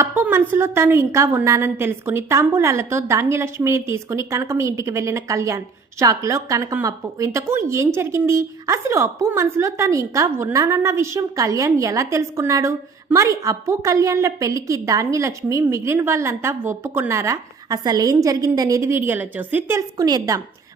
అప్పు మనసులో తాను ఇంకా ఉన్నానని తెలుసుకుని తాంబూలాలతో ధాన్యలక్ష్మిని తీసుకుని కనకం ఇంటికి వెళ్ళిన కళ్యాణ్. షాక్లో కనకం అప్పు. ఇంతకు ఏం జరిగింది? అసలు అప్పు మనసులో తాను ఇంకా ఉన్నానన్న విషయం కళ్యాణ్ ఎలా తెలుసుకున్నాడు? మరి అప్పు కళ్యాణ్ల పెళ్ళికి ధాన్యలక్ష్మి మిగిలిన వాళ్ళంతా ఒప్పుకున్నారా? అసలేం జరిగిందనేది వీడియోలో చూసి తెలుసుకునేద్దాం.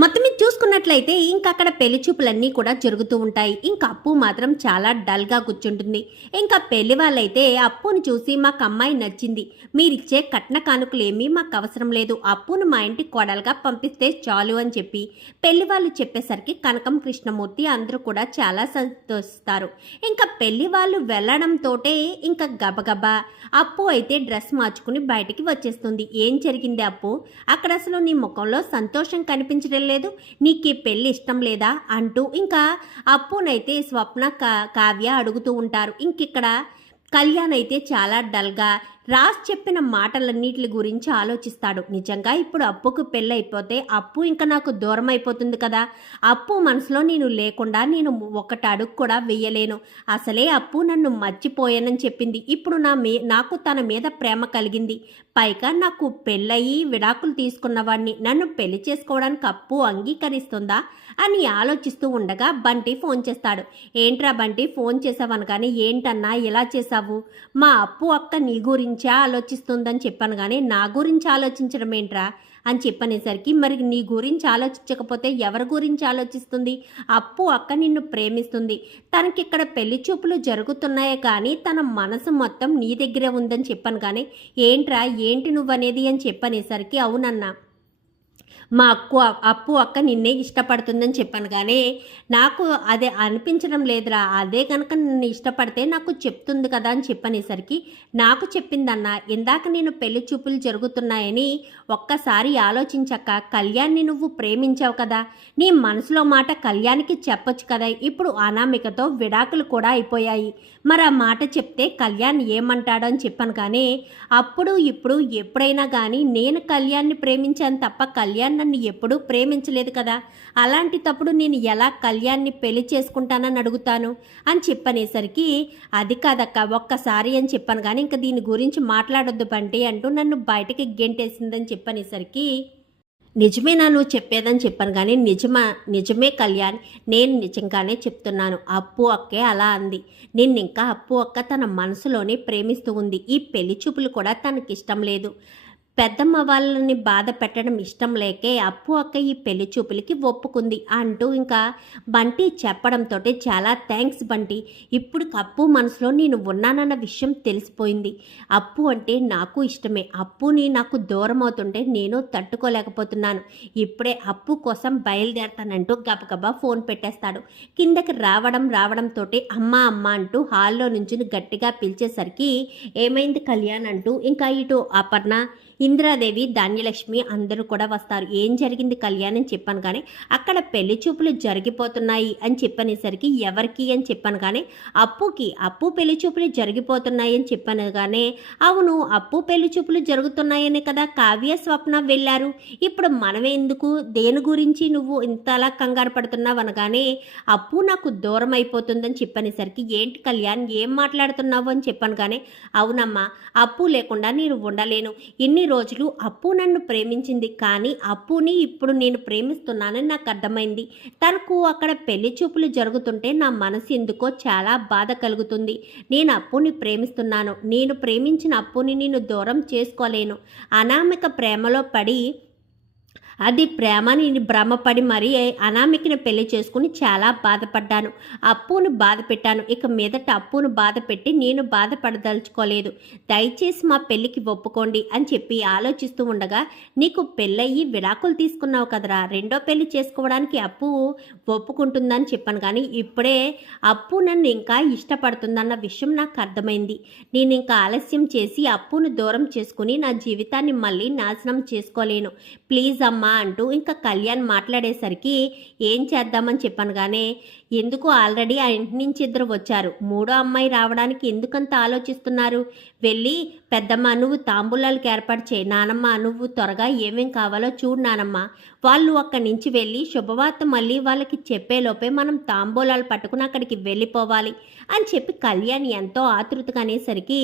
మొత్తం మీద చూసుకున్నట్లయితే ఇంకా అక్కడ పెళ్ళి చూపులన్నీ కూడా జరుగుతూ ఉంటాయి. ఇంకా అప్పు మాత్రం చాలా డల్గా కూర్చుంటుంది. ఇంకా పెళ్ళి వాళ్ళైతే అప్పును చూసి మాకు అమ్మాయి నచ్చింది. మీరిచ్చే కట్న కానుకలు ఏమీ మాకు అవసరం లేదు. అప్పును మా ఇంటి కోడలుగా పంపిస్తే చాలు అని చెప్పి పెళ్ళి వాళ్ళు చెప్పేసరికి కనకం కృష్ణమూర్తి అందరూ కూడా చాలా సంతోషిస్తారు. ఇంకా పెళ్ళి వాళ్ళు వెళ్ళడంతోటే ఇంకా గబగబా అప్పు అయితే డ్రెస్ మార్చుకుని బయటికి వచ్చేస్తుంది. ఏం జరిగింది అప్పు? అక్కడ అసలు నీ ముఖంలో సంతోషం కనిపించడం లేదు నీకు పెళ్ళి ఇష్టం లేదా అంటూ ఇంకా అప్పునైతే స్వప్న కా- కావ్య అడుగుతూ ఉంటారు. ఇంకిక్కడ కళ్యాణ్ అయితే చాలా డల్గా రాజ్ చెప్పిన మాటలన్నిటి గురించి ఆలోచిస్తాడు. నిజంగా ఇప్పుడు అప్పుకు పెళ్ళైపోతే అప్పు ఇంకా నాకు దూరం అయిపోతుంది కదా. అప్పు మనసులో నేను లేకుండా నేను ఒకటి అడుగు కూడా వెయ్యలేను అసలే అప్పు నన్ను మర్చిపోయానని చెప్పింది. ఇప్పుడు నా మీ నాకు తన మీద ప్రేమ కలిగింది. పైగా నాకు పెళ్ళయి విడాకులు తీసుకున్నవాడిని నన్ను పెళ్ళి చేసుకోవడానికి అప్పు అంగీకరిస్తుందా అని ఆలోచిస్తూ ఉండగా బంటి ఫోన్ చేస్తాడు. ఏంట్రా బంటి ఫోన్ చేసావనగానే కానీ ఏంటన్నా ఇలా చేసావు మా అప్పు అక్క నీ గురించి ఆలోచిస్తుందని చెప్పాను కానీ నా గురించి ఆలోచించడం ఏంట్రా అని చెప్పనేసరికి మరి నీ గురించి ఆలోచించకపోతే ఎవరి గురించి ఆలోచిస్తుంది? అప్పు అక్క నిన్ను ప్రేమిస్తుంది. తనకిక్కడ పెళ్ళి చూపులు జరుగుతున్నాయే కానీ తన మనసు మొత్తం నీ దగ్గరే ఉందని చెప్పాను కానీ ఏంట్రా ఏంటి నువ్వనేది అని చెప్పనేసరికి అవునన్నా. మా అక్కు అప్పు అక్క నిన్నే ఇష్టపడుతుందని చెప్పాను. కానీ నాకు అదే అనిపించడం లేదురా. అదే కనుక నిన్ను ఇష్టపడితే నాకు చెప్తుంది కదా అని చెప్పనేసరికి నాకు చెప్పిందన్న ఇందాక నేను పెళ్ళి చూపులు జరుగుతున్నాయని ఒక్కసారి ఆలోచించక కళ్యాణ్ని నువ్వు ప్రేమించావు కదా. నీ మనసులో మాట కళ్యాణ్కి చెప్పొచ్చు కదా. ఇప్పుడు అనామికతో విడాకులు కూడా అయిపోయాయి. మరి ఆ మాట చెప్తే కళ్యాణ్ ఏమంటాడో అని చెప్పాను. కానీ అప్పుడు ఇప్పుడు ఎప్పుడైనా కానీ నేను కళ్యాణ్ని ప్రేమించాను తప్ప కళ్యాణ్ నన్ను ఎప్పుడూ ప్రేమించలేదు కదా? అలాంటి తప్పుడు నేను ఎలా కళ్యాణ్ని పెళ్ళి చేసుకుంటానని అడుగుతాను? అని చెప్పనేసరికి అది కాదక్క ఒక్కసారి అని చెప్పాను కానీ ఇంకా దీని గురించి మాట్లాడొద్దు బండి అంటూ నన్ను బయటకి గెంటేసిందని చెప్పనేసరికి నిజమేనా నువ్వు చెప్పేదని చెప్పాను కానీ నిజమా నిజమే కళ్యాణ్ నేను నిజంగానే చెప్తున్నాను. అప్పు అక్కే అలా అంది. నిన్ను ఇంకా అప్పు అక్క తన మనసులోనే ప్రేమిస్తూ ఉంది. ఈ పెళ్ళి చూపులు కూడా తనకి ఇష్టం లేదు. పెద్దమ్మ వాళ్ళని బాధ పెట్టడం ఇష్టం లేకే అప్పు అక్క ఈ పెళ్ళి చూపులకి ఒప్పుకుంది అంటూ ఇంకా బంటి చెప్పడంతో చాలా థ్యాంక్స్ బంటి. ఇప్పుడు అప్పు మనసులో నేను ఉన్నానన్న విషయం తెలిసిపోయింది. అప్పు అంటే నాకు ఇష్టమే. అప్పుని నాకు దూరం అవుతుంటే నేను తట్టుకోలేకపోతున్నాను. ఇప్పుడే అప్పు కోసం బయలుదేరతానంటూ గబగబా ఫోన్ పెట్టేస్తాడు. కిందకి రావడం రావడంతో అమ్మ అమ్మ అంటూ హాల్లో నుంచి గట్టిగా పిలిచేసరికి ఏమైంది కళ్యాణ్? అంటూ ఇంకా ఇటు అపర్ణ ఇందిరాదేవి ధాన్యలక్ష్మి అందరూ కూడా వస్తారు. ఏం జరిగింది కళ్యాణ్ అని చెప్పాను కానీ అక్కడ పెళ్ళి చూపులు జరిగిపోతున్నాయి అని చెప్పనేసరికి ఎవరికి అని చెప్పాను కానీ అప్పుకి అప్పు పెళ్ళి చూపులు జరిగిపోతున్నాయి అని చెప్పాను కానీ అవును అప్పు పెళ్ళి చూపులు జరుగుతున్నాయని కదా కావ్య స్వప్న వెళ్ళారు. ఇప్పుడు మనమే ఎందుకు? దేని గురించి నువ్వు ఇంతలా కంగారు పడుతున్నావు అనగానే అప్పు నాకు దూరం అయిపోతుందని చెప్పనేసరికి ఏంటి కళ్యాణ్ ఏం మాట్లాడుతున్నావు అని చెప్పాను కానీ అవునమ్మా అప్పు లేకుండా నేను ఉండలేను. ఇన్ని రోజులు అప్పు నన్ను ప్రేమించింది. కానీ అప్పుని ఇప్పుడు నేను ప్రేమిస్తున్నానని నాకు అర్థమైంది. తనకు అక్కడ పెళ్ళి చూపులు జరుగుతుంటే నా మనసు ఎందుకో చాలా బాధ కలుగుతుంది. నేను అప్పుని ప్రేమిస్తున్నాను. నేను ప్రేమించిన అప్పుని నేను దూరం చేసుకోలేను. అనామిక ప్రేమలో పడి అది ప్రేమని భ్రమపడి మరీ అనామికిని పెళ్ళి చేసుకుని చాలా బాధపడ్డాను. అప్పును బాధ పెట్టాను ఇక మీదట అప్పును బాధ పెట్టి నేను బాధపడదలుచుకోలేదు. దయచేసి మా పెళ్ళికి ఒప్పుకోండి అని చెప్పి ఆలోచిస్తూ ఉండగా నీకు పెళ్ళయి విడాకులు తీసుకున్నావు కదరా. రెండో పెళ్ళి చేసుకోవడానికి అప్పు ఒప్పుకుంటుందని చెప్పాను కానీ ఇప్పుడే అప్పు నన్ను ఇంకా ఇష్టపడుతుందన్న విషయం నాకు అర్థమైంది. నేను ఇంకా ఆలస్యం చేసి అప్పును దూరం చేసుకుని నా జీవితాన్ని మళ్ళీ నాశనం చేసుకోలేను. ప్లీజ్ అమ్మా అమ్మా అంటూ ఇంకా కళ్యాణ్ మాట్లాడేసరికి ఏం చేద్దామని చెప్పాను కానీ ఎందుకు ఆల్రెడీ ఆ ఇంటి నుంచి ఇద్దరు వచ్చారు? మూడో అమ్మాయి రావడానికి ఎందుకంత ఆలోచిస్తున్నారు? వెళ్ళి పెద్దమ్మ నువ్వు తాంబూలాలకు ఏర్పాటు చేయి. నానమ్మ నువ్వు త్వరగా ఏమేం కావాలో చూడు నానమ్మ. వాళ్ళు అక్కడి నుంచి వెళ్ళి శుభవార్త మళ్ళీ వాళ్ళకి చెప్పేలోపే మనం తాంబూలాలు పట్టుకుని అక్కడికి వెళ్ళిపోవాలి అని చెప్పి కళ్యాణ్ ఎంతో ఆతృతగా అనేసరికి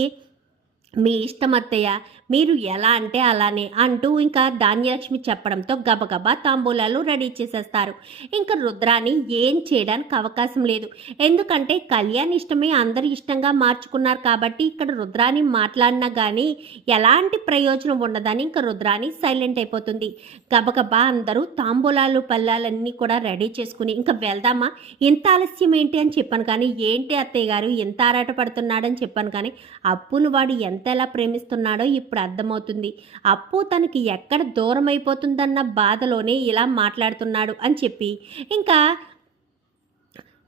మీ ఇష్టం అత్తయ్య మీరు ఎలా అంటే అలానే అంటూ ఇంకా ధాన్యలక్ష్మి చెప్పడంతో గబగబా తాంబూలాలు రెడీ చేసేస్తారు. ఇంకా రుద్రాని ఏం చేయడానికి అవకాశం లేదు. ఎందుకంటే కళ్యాణ్ ఇష్టమే అందరు ఇష్టంగా మార్చుకున్నారు కాబట్టి ఇక్కడ రుద్రాని మాట్లాడినా కానీ ఎలాంటి ప్రయోజనం ఉండదని ఇంకా రుద్రాని సైలెంట్ అయిపోతుంది. గబగబా అందరూ తాంబూలాలు పల్లాలన్నీ కూడా రెడీ చేసుకుని ఇంకా వెళ్దామా? ఇంత ఆలస్యం ఏంటి అని చెప్పాను కానీ ఏంటి అత్తయ్య గారు ఎంత ఆరాట పడుతున్నాడని చెప్పాను కానీ అప్పును వాడు ఎంత ఎలా ప్రేమిస్తున్నాడో ఇప్పుడు అర్థమవుతుంది. అప్పు తనకి ఎక్కడ దూరం అయిపోతుందన్న బాధలోనే ఇలా మాట్లాడుతున్నాడు అని చెప్పి. ఇంకా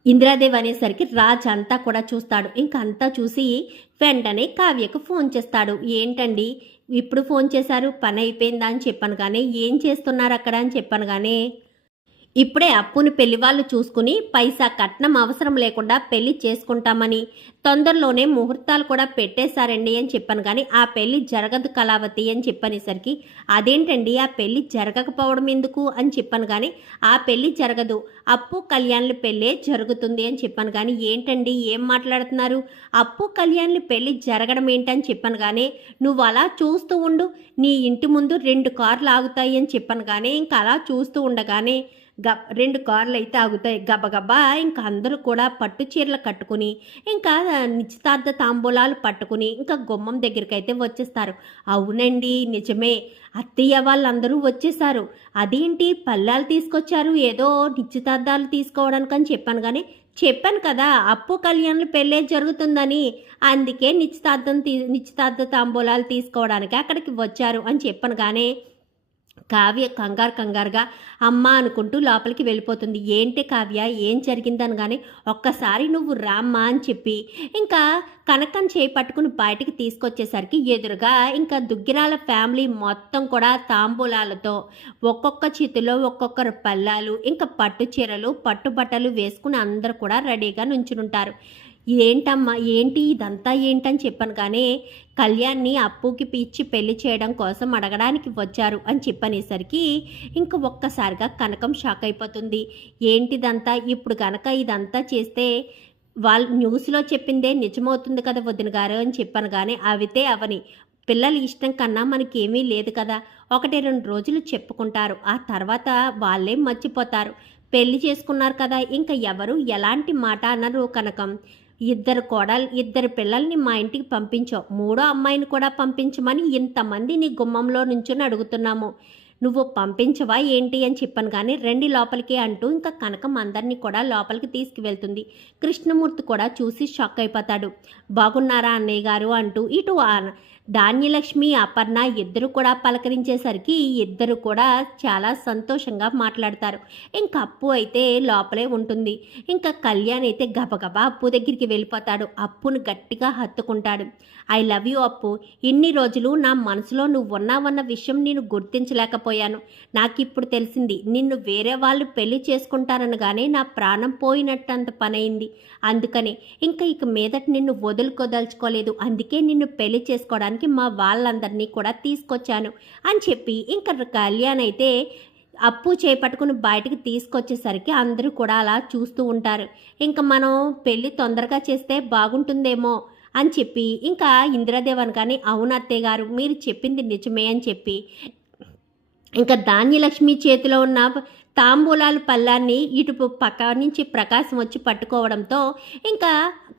ఇందిరాదేవి అనేసరికి రాజ్ అంతా కూడా చూస్తాడు. ఇంకా అంతా చూసి వెంటనే కావ్యకు ఫోన్ చేస్తాడు. ఏంటండి? ఇప్పుడు ఫోన్ చేశారు పని అయిపోయిందా అని చెప్పాను కానీ ఏం చేస్తున్నారు అక్కడ అని చెప్పాను కానీ ఇప్పుడే అప్పుని పెళ్ళివాళ్ళు చూసుకుని పైసా కట్నం అవసరం లేకుండా పెళ్ళి చేసుకుంటామని తొందరలోనే ముహూర్తాలు కూడా పెట్టేశారండి అని చెప్పాను కానీ ఆ పెళ్ళి జరగదు కళావతి అని చెప్పనేసరికి అదేంటండి? ఆ పెళ్ళి జరగకపోవడం ఎందుకు? అని చెప్పాను కానీ ఆ పెళ్ళి జరగదు. అప్పు కళ్యాణ్ల పెళ్ళే జరుగుతుంది అని చెప్పాను కానీ ఏంటండి? ఏం మాట్లాడుతున్నారు? అప్పు కళ్యాణ్ల పెళ్ళి జరగడం ఏంటని చెప్పాను కానీ నువ్వు అలా చూస్తూ ఉండు. నీ ఇంటి ముందు రెండు కార్లు ఆగుతాయి అని చెప్పాను కానీ ఇంకా అలా చూస్తూ ఉండగానే గ రెండు కార్లు అయితే ఆగుతాయి. గబగబా ఇంకా అందరూ కూడా పట్టు చీరలు కట్టుకుని ఇంకా నిశ్చితార్థ తాంబూలాలు పట్టుకుని ఇంకా గుమ్మం దగ్గరికి అయితే వచ్చేస్తారు. అవునండి నిజమే. అత్తయ్య వాళ్ళందరూ వచ్చేసారు. అదేంటి? పల్లాలు తీసుకొచ్చారు. ఏదో నిశ్చితార్థాలు తీసుకోవడానికి అని చెప్పాను కానీ చెప్పాను కదా అప్పు కళ్యాణ్లు పెళ్ళే జరుగుతుందని. అందుకే నిశ్చితార్థం తీ నిశ్చితార్థ తాంబూలాలు తీసుకోవడానికి అక్కడికి వచ్చారు అని చెప్పాను కానీ కావ్య కంగారు కంగారుగా అమ్మ అనుకుంటూ లోపలికి వెళ్ళిపోతుంది. ఏంటి కావ్య ఏం జరిగిందనగానే ఒక్కసారి నువ్వు రామ్మా అని చెప్పి ఇంకా కనకం చేయి పట్టుకుని బయటికి తీసుకొచ్చేసరికి ఎదురుగా ఇంకా దుగ్గిరాల ఫ్యామిలీ మొత్తం కూడా తాంబూలాలతో ఒక్కొక్క చేతిలో ఒక్కొక్కరు పల్లాలు ఇంకా పట్టు చీరలు పట్టు బట్టలు వేసుకుని అందరూ కూడా రెడీగా నుంచునుంటారు. ఇదేంటమ్మా? ఏంటి? ఇదంతా ఏంటని చెప్పాను. కానీ కళ్యాణ్ని అప్పుకి పిచ్చి పెళ్ళి చేయడం కోసం అడగడానికి వచ్చారు అని చెప్పనేసరికి ఇంక ఒక్కసారిగా కనకం షాక్ అయిపోతుంది. ఏంటిదంతా? ఇప్పుడు కనుక ఇదంతా చేస్తే వాళ్ళు న్యూస్లో చెప్పిందే నిజమవుతుంది కదా వదిన గారు అని చెప్పాను. కానీ అవితే అవని పిల్లల ఇష్టం కన్నా మనకేమీ లేదు కదా. ఒకటి రెండు రోజులు చెప్పుకుంటారు. ఆ తర్వాత వాళ్ళే మర్చిపోతారు. పెళ్ళి చేసుకున్నారు కదా. ఇంకా ఎవరు ఎలాంటి మాట అన్నారు కనకం. ఇద్దరు కోడలు ఇద్దరు పిల్లల్ని మా ఇంటికి పంపించావు. మూడో అమ్మాయిని కూడా పంపించమని ఇంతమంది నీ గుమ్మంలో నుంచుని అడుగుతున్నాము. నువ్వు పంపించవా ఏంటి అని చెప్పాను కానీ రండి లోపలికి అంటూ ఇంకా కనకం అందరినీ కూడా లోపలికి తీసుకువెళ్తుంది. కృష్ణమూర్తి కూడా చూసి షాక్ అయిపోతాడు. బాగున్నారా అన్నయ్య గారు అంటూ ఇటు ధాన్యలక్ష్మి అపర్ణ ఇద్దరు కూడా పలకరించేసరికి ఇద్దరు కూడా చాలా సంతోషంగా మాట్లాడతారు. ఇంకా అప్పు అయితే లోపలే ఉంటుంది. ఇంకా కళ్యాణ్ అయితే గబగబా అప్పు దగ్గరికి వెళ్ళిపోతాడు. అప్పును గట్టిగా హత్తుకుంటాడు. ఐ లవ్ యూ అప్పు. ఇన్ని రోజులు నా మనసులో నువ్వు ఉన్నావన్న విషయం నేను గుర్తించలేకపోయాను. నాకు ఇప్పుడు తెలిసింది నిన్ను వేరే వాళ్ళు పెళ్ళి చేసుకుంటారనగానే నా ప్రాణం పోయినట్టంత పనైంది అందుకనే ఇంకా ఇక మీదట నిన్ను వదులుకోదలుచుకోలేదు. అందుకే నిన్ను పెళ్ళి చేసుకోవడానికి మా వాళ్ళందరినీ కూడా తీసుకొచ్చాను. అని చెప్పి ఇంకా కళ్యాణ్ అయితే అప్పు చేపట్టుకుని బయటకు తీసుకొచ్చేసరికి అందరూ కూడా అలా చూస్తూ ఉంటారు. ఇంకా మనం పెళ్ళి తొందరగా చేస్తే బాగుంటుందేమో అని చెప్పి ఇంకా ఇందిరాదేవన్ కానీ అవును అత్తయ్య గారు మీరు చెప్పింది నిజమే అని చెప్పి. ఇంకా ధాన్యలక్ష్మి చేతిలో ఉన్న తాంబూలాలు పళ్ళాన్ని ఇటుపు పక్క నుంచి ప్రకాశం వచ్చి పట్టుకోవడంతో ఇంకా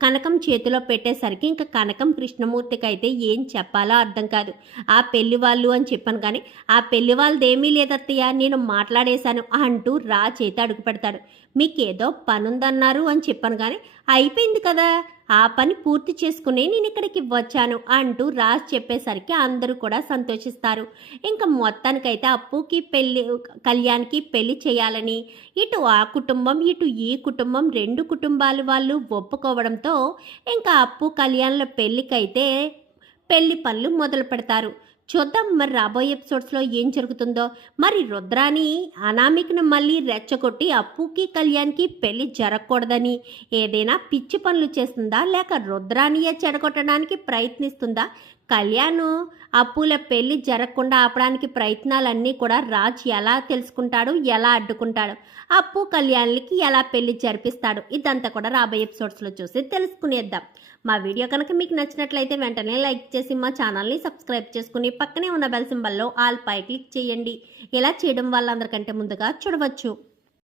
కనకం చేతిలో పెట్టేసరికి ఇంకా కనకం కృష్ణమూర్తికి అయితే ఏం చెప్పాలో అర్థం కాదు. ఆ పెళ్ళి వాళ్ళు అని చెప్పాను కానీ ఆ పెళ్ళి వాళ్ళదేమీ లేదత్తయ్య నేను మాట్లాడేశాను అంటూ రా చేతి అడుగు పెడతాడు. మీకేదో పనుందన్నారు అని చెప్పాను కానీ అయిపోయింది కదా. ఆ పని పూర్తి చేసుకునే నేను ఇక్కడికి వచ్చాను అంటూ రాజ్ చెప్పేసరికి అందరూ కూడా సంతోషిస్తారు. ఇంకా మొత్తానికైతే అప్పుకి పెళ్ళి కళ్యాణ్కి పెళ్ళి చేయాలని ఇటు ఆ కుటుంబం ఇటు ఈ కుటుంబం రెండు కుటుంబాలు వాళ్ళు ఒప్పుకోవడంతో ఇంకా అప్పు కళ్యాణ్ల పెళ్ళికైతే పెళ్ళి పనులు మొదలు పెడతారు చూద్దాం మరి రాబోయే ఎపిసోడ్స్లో ఏం జరుగుతుందో. మరి రుద్రాని అనామికను మళ్ళీ రెచ్చగొట్టి అప్పుకి కళ్యాణ్కి పెళ్ళి జరగకూడదని ఏదైనా పిచ్చి పనులు చేస్తుందా? లేక రుద్రానియే చెడగొట్టడానికి ప్రయత్నిస్తుందా? కళ్యాణ్ అప్పుల పెళ్ళి జరగకుండా ఆపడానికి ప్రయత్నాలన్నీ కూడా రాజ్ ఎలా తెలుసుకుంటాడు ఎలా అడ్డుకుంటాడు? అప్పు కళ్యాణ్లకి ఎలా పెళ్ళి జరిపిస్తాడు? ఇదంతా కూడా రాబోయే ఎపిసోడ్స్లో చూసి తెలుసుకునేద్దాం. మా వీడియో కనుక మీకు నచ్చినట్లయితే వెంటనే లైక్ చేసి మా ఛానల్ని సబ్స్క్రైబ్ చేసుకుని పక్కనే ఉన్న బెల్ సింబల్లో ఆల్ పై క్లిక్ చేయండి. ఇలా చేయడం వల్ల అందరికంటే ముందుగా చూడవచ్చు.